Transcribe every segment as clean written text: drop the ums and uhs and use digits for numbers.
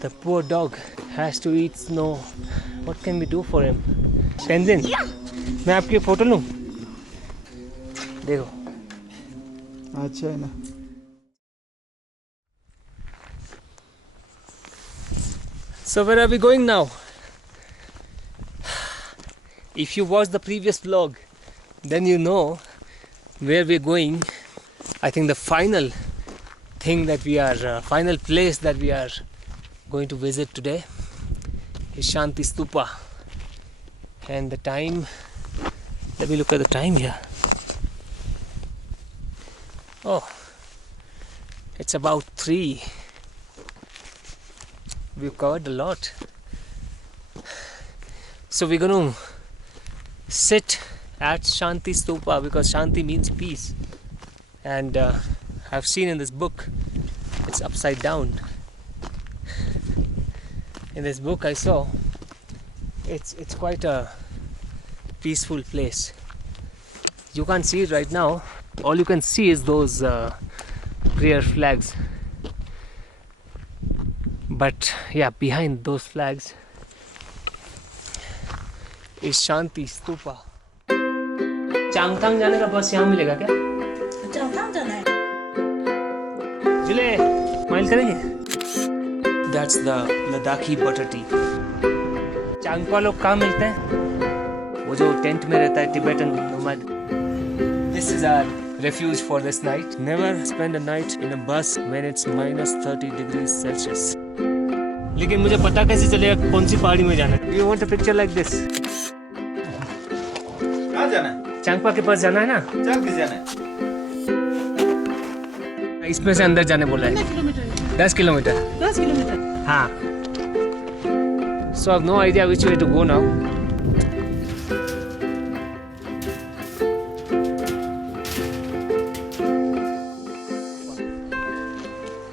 The poor dog has to eat snow. What can we do for him? Tenzin, मैं आपकी photo लूँ? देखो. अच्छा है ना. So where are we going now? If you watched the previous vlog, then you know where we're going. I think the final thing that we are, final place that we are going to visit today is Shanti Stupa. And the time, let me look at the time here. Oh, it's about 3. We've covered a lot. So we're going to sit at Shanti Stupa because Shanti means peace. And I've seen in this book, it's upside down. In this book I saw, it's quite a peaceful place. You can't see it right now. All you can see is those prayer flags. But yeah, behind those flags is Shanti Stupa. Changthang जाने का बस यहाँ मिलेगा क्या? चांगथांग जाना है. जिले smile करेंगे? That's the Ladakhi butter tea. Changpa लोग कहाँ मिलते हैं? वो जो टेंट में रहता है Tibetan nomad. This is our refuge for this night. Never spend a night in a bus when it's minus 30 degrees Celsius. लेकिन मुझे पता कैसे चलेगा कौन सी पहाड़ी में जाना है? Do you want a picture like this? कहाँ जाना है? चांगपा के पास जाना है ना? चल के जाना है. इसमें से अंदर जाने बोला है. 10 किलोमीटर. 10 किलोमीटर. हाँ. So I have no idea which way to go now.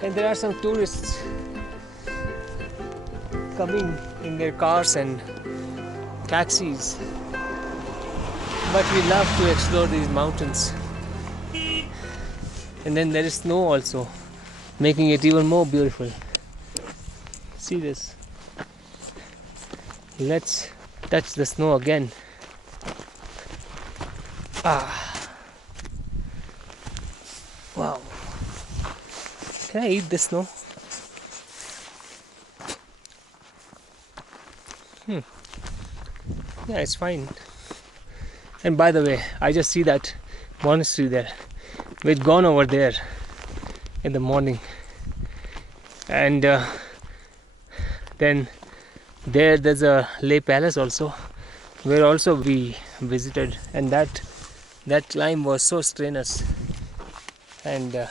And there are some tourists coming in their cars and taxis. But we love to explore these mountains. And then there is snow also, making it even more beautiful. See this. Let's touch the snow again. Ah. Wow. Can I eat this snow? Yeah, it's fine. And by the way, I just see that monastery there. We'd gone over there in the morning. And then there's a Leh Palace also, where also we visited. And that climb was so strenuous and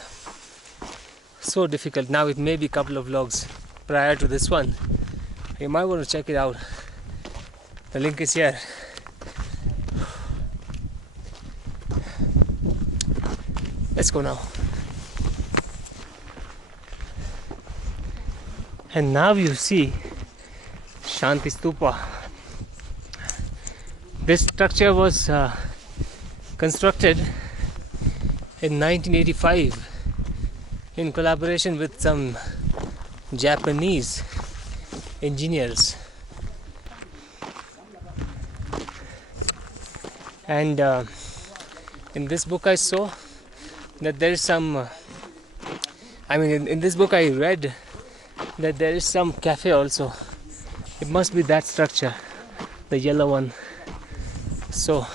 so difficult. Now it may be a couple of vlogs prior to this one. You might want to check it out. The link is here. Let's go now. And now you see Shanti Stupa. This structure was constructed in 1985 in collaboration with some Japanese engineers. And in this book I saw that there is some in this book I read that there is some cafe also. It must be that structure, the yellow one. So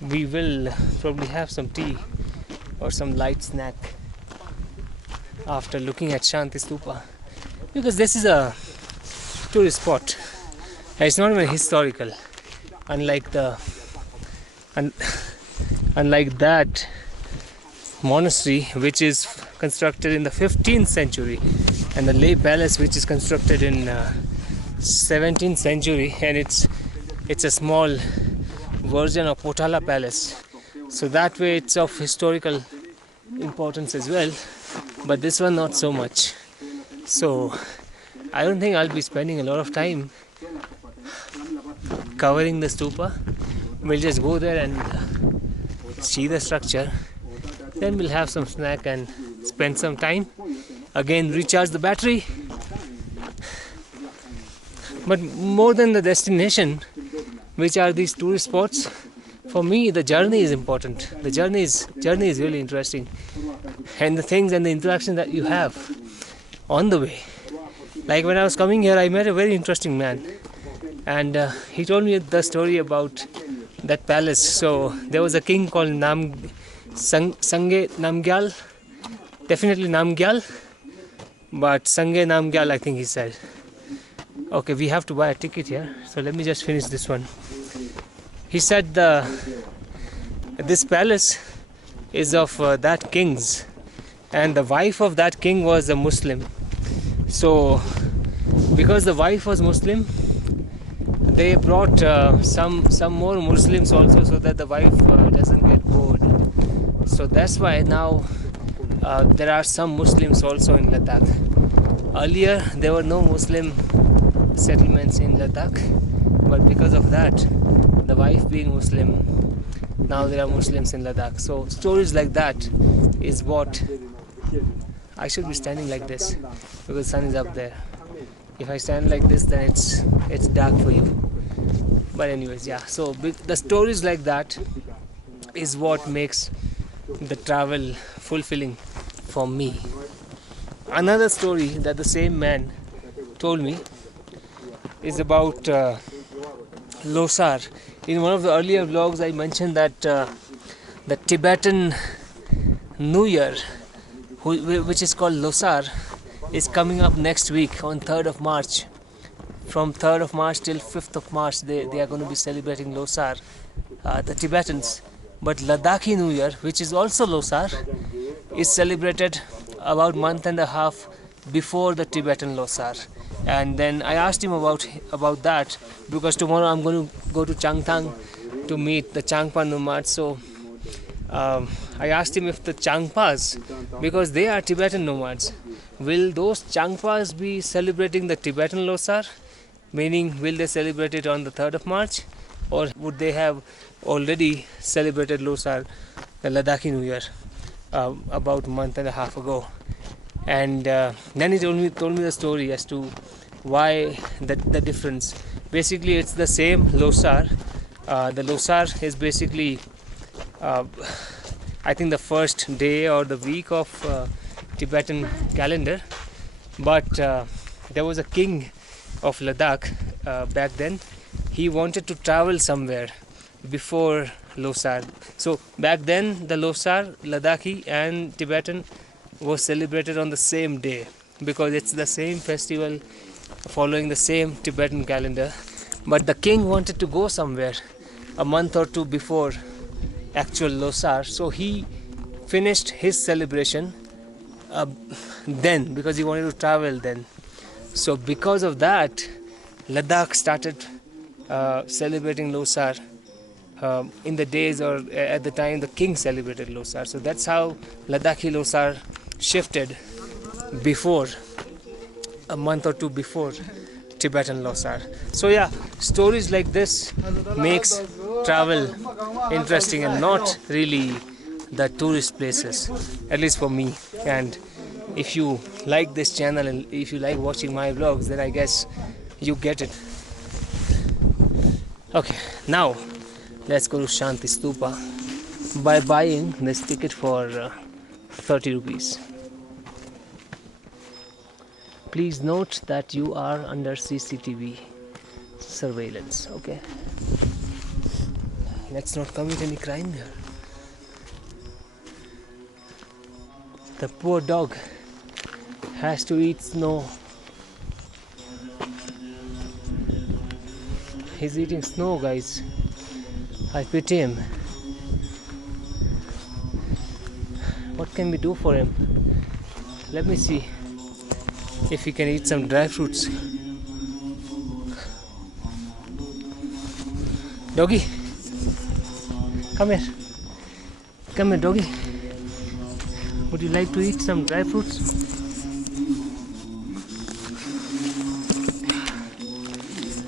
we will probably have some tea or some light snack after looking at Shanti Stupa, because this is a tourist spot. It's not even historical, unlike that monastery, which is constructed in the 15th century, and the Leh Palace, which is constructed in 17th century, and it's a small version of Potala Palace. So that way it's of historical importance as well, but this one not so much. So I don't think I'll be spending a lot of time covering the stupa. We'll just go there and see the structure, then we'll have some snack and spend some time, again recharge the battery, But more than the destination, which are these tourist spots, for me the journey is important. The journey is really interesting, and the things and the interaction that you have on the way. Like when I was coming here, I met a very interesting man, and he told me the story about that palace. So there was a king called Namgyal, definitely Namgyal, but Sange Namgyal, I think he said. Okay, we have to buy a ticket here, so let me just finish this one. He said this palace is of that king's, and the wife of that king was a Muslim. So because the wife was Muslim, they brought some more Muslims also, so that the wife doesn't get bored. So that's why now there are some Muslims also in Ladakh. Earlier there were no Muslim settlements in Ladakh, but because of that, the wife being Muslim, now there are Muslims in Ladakh. So stories like that is what I should be standing like this, because the sun is up there. If I stand like this, then it's dark for you. But anyways, yeah, so the stories like that is what makes the travel fulfilling for me. Another story that the same man told me is about Losar. In one of the earlier vlogs, I mentioned that the Tibetan New Year, which is called Losar, is coming up next week on 3rd of March. From 3rd of March till 5th of March, they are going to be celebrating Losar, the Tibetans. But Ladakhi New Year, which is also Losar, is celebrated about a month and a half before the Tibetan Losar. And then I asked him about that, because tomorrow I'm going to go to Changthang to meet the Changpa nomads. So I asked him if the Changpas, because they are Tibetan nomads, will those Changpas be celebrating the Tibetan Losar? Meaning, will they celebrate it on the 3rd of March? Or would they have already celebrated Losar, the Ladakhi New Year, about a month and a half ago? And then he told me the story as to why the difference. Basically, it's the same Losar. The Losar is basically, I think, the first day or the week of Tibetan calendar. But there was a king of Ladakh back then. He wanted to travel somewhere before Losar. So back then, the Losar, Ladakhi and Tibetan was celebrated on the same day, because it's the same festival following the same Tibetan calendar. But the king wanted to go somewhere a month or two before actual Losar, so he finished his celebration then, because he wanted to travel then. So because of that, Ladakh started celebrating Losar in the days or at the time the king celebrated Losar. So that's how Ladakhi Losar shifted before, a month or two before Tibetan Losar. So yeah, stories like this makes travel interesting, and not really the tourist places, at least for me. And if you like this channel and if you like watching my vlogs, then I guess you get it. Okay, now let's go to Shanti Stupa by buying this ticket for 30 rupees. Please note that you are under CCTV surveillance. Okay, let's not commit any crime here. The poor dog has to eat snow. He's eating snow, guys. I pity him. What can we do for him? Let me see if he can eat some dry fruits. Doggy, come here. Come here, doggy. Would you like to eat some dry fruits?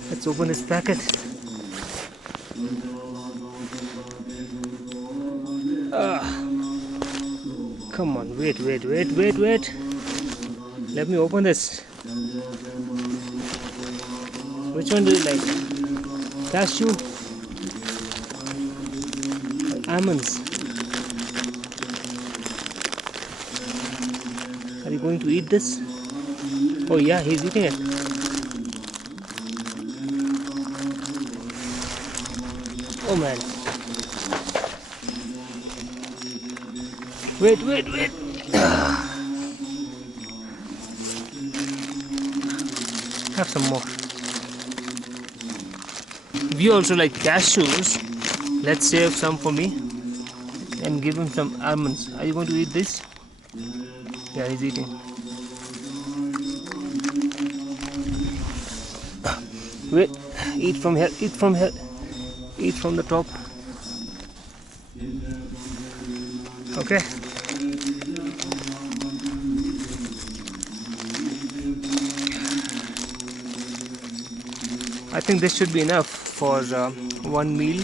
Let's open this packet. Come on, wait. Let me open this. Which one do you like? Cashew? Almonds? Are you going to eat this? Oh yeah, he's eating it. Oh man. Wait. Have some more. We also like cashews. Let's save some for me and give him some almonds. Are you going to eat this? Yeah, he's eating. Wait, eat from here, eat from here, eat from the top. Okay. I think this should be enough for one meal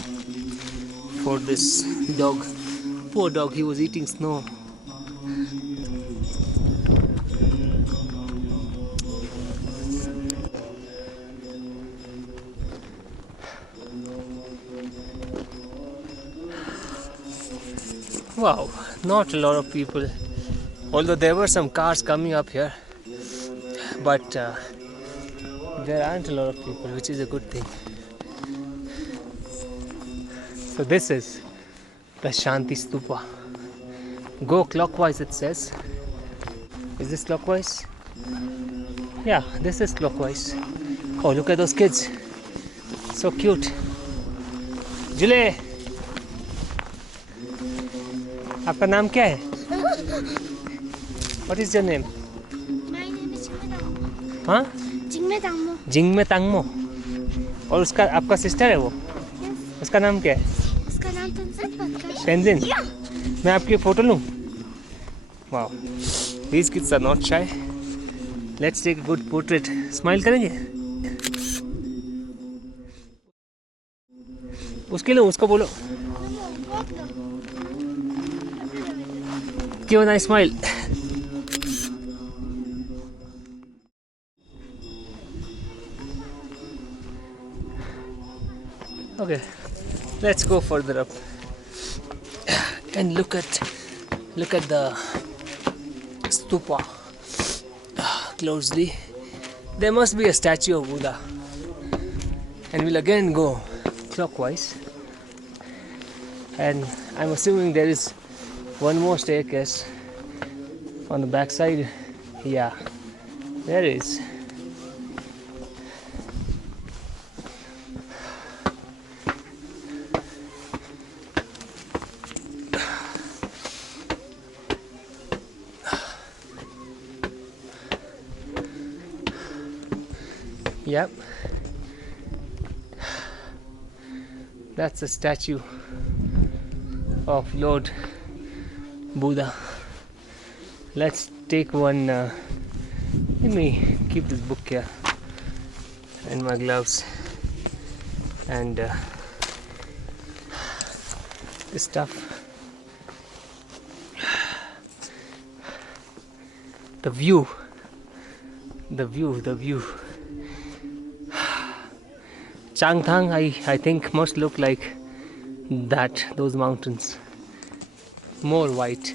for this dog. Poor dog, he was eating snow. Wow, not a lot of people. Although there were some cars coming up here, but there aren't a lot of people, which is a good thing. So this is the Shanti Stupa. Go clockwise, it says. Is this clockwise? Yeah, this is clockwise. Oh, look at those kids. So cute. Jule, आपका नाम क्या है? What is your name? My name is Jingme हाँ? Tangmo. जिंगमे तांगमो. और उसका आपका sister है वो? Yes. उसका नाम क्या है? उसका नाम तंजन पक्का. पेंजिन. मैं आपकी फोटो लूँ? Wow. These kids are not shy. Let's take a good portrait. Smile करेंगे? उसके लिए उसको बोलो. Give a nice smile. Okay, let's go further up and look at the stupa closely. There must be a statue of Buddha, and we'll again go clockwise. And I'm assuming there is one more staircase on the back side. Yeah, there is. Yep, that's a statue of Lord Buddha. Let's take one. Let me keep this book here and my gloves and this stuff. The view. Changthang, I think, must look like that, those mountains. More white.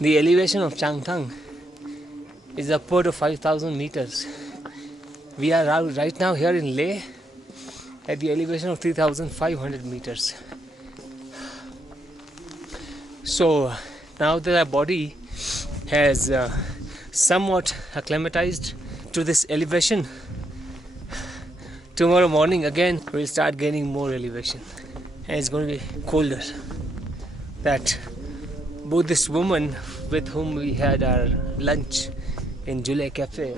The elevation of Changthang is upward of 5,000 meters. We are right now here in Leh at the elevation of 3,500 meters. So now that our body has somewhat acclimatized to this elevation, tomorrow morning again we'll start gaining more elevation and it's going to be colder. That Buddhist woman with whom we had our lunch in July Cafe,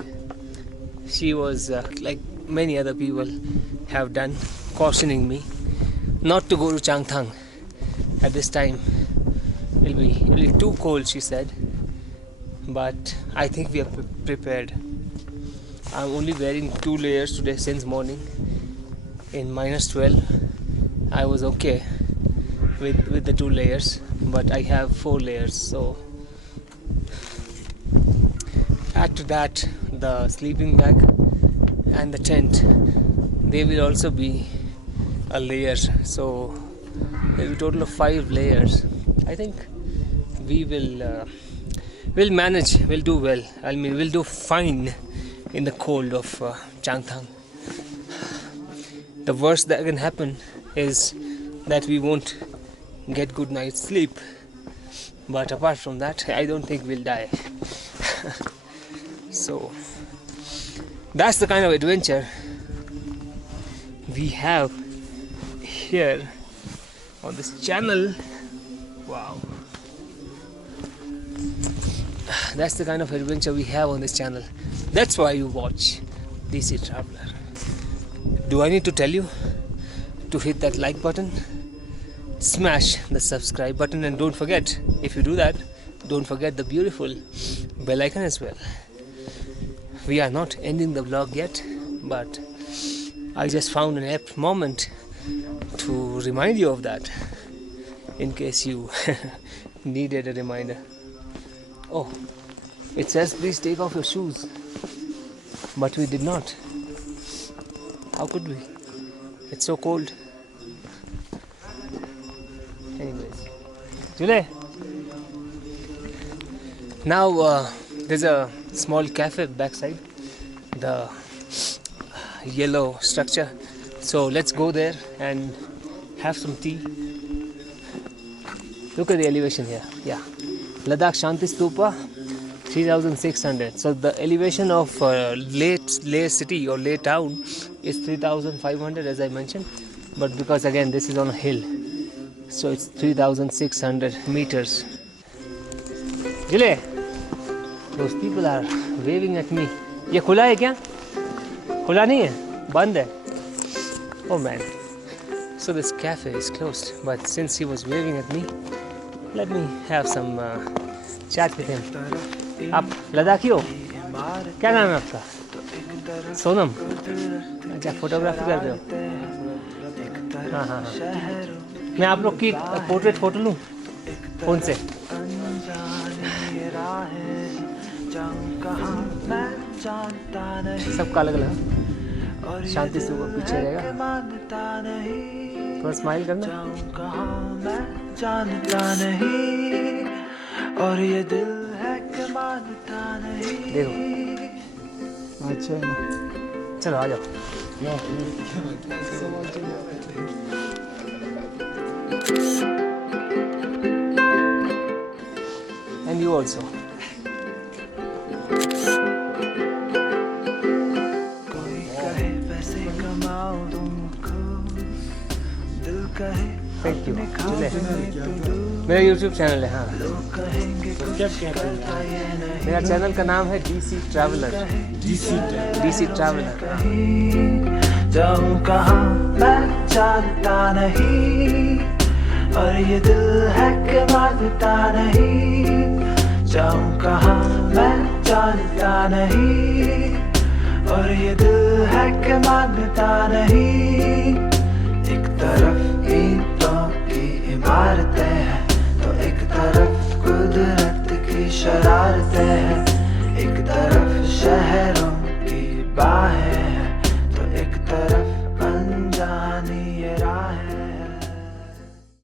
she was like many other people have done, cautioning me not to go to Changthang at this time. It'll be too cold, she said, but I think we are prepared. I'm only wearing 2 layers today since morning. In -12 I was okay with the 2 layers, but I have 4 layers, so add to that the sleeping bag and the tent, they will also be a layer. So there will be a total of 5 layers. I think we will we'll manage, we'll do well. I mean, we'll do fine in the cold of Changthang. The worst that can happen is that we won't get good night's sleep. But apart from that, I don't think we'll die. So that's the kind of adventure we have here on this channel. Wow. That's the kind of adventure we have on this channel. That's why you watch DC Traveler. Do I need to tell you to hit that like button? Smash the subscribe button, and don't forget, if you do that, don't forget the beautiful bell icon as well. We are not ending the vlog yet, but I just found an apt moment to remind you of that, in case you needed a reminder. Oh, it says please take off your shoes, but we did not. How could we? It's so cold. Anyways, Julie. Now there's a small cafe backside the yellow structure. So let's go there and have some tea. Look at the elevation here. Yeah, Ladakh Shanti Stupa, 3,600. So the elevation of Leh city or Leh town is 3,500, as I mentioned. But because again this is on a hill, so it's 3,600 meters. Julie, those people are waving at me. ये खुला है क्या? खुला नहीं है, बंद है. Oh man. So this cafe is closed, but since he was waving at me, let me have some chat with him. आप लद्दाखी हो? क्या नाम है आपका? सोनम. अच्छा, फोटोग्राफी कर रहे हो? हाँ हाँ हाँ. मैं आप लोग की पोर्ट्रेट फोटो लूँ फोन से. सबका अलग अलग. शांति स्तूपा पीछे रहेगा. थोड़ा स्माइल करना. और ये दिल है कि मानता नहीं. देखो. अच्छा है ना. चलो आ जाओ. And you also. कोई कहे पैसे कमाओ तुमको, दिल कहे Thank you. खाने तू मेरा YouTube चैनल है. हाँ, कहेंगे कुछ करता ये नहीं. मेरा चैनल का नाम है DC Traveler. DC Traveler. जाऊं कहाँ मैं जानता नहीं, और ये दिल है कि मानता नहीं. जाऊं कहाँ मैं जानता नहीं, और ये दिल है कि मानता नहीं. एक तरफ ईंटों की इमारतें हैं, तो एक तरफ कुदरत की शरारतें हैं.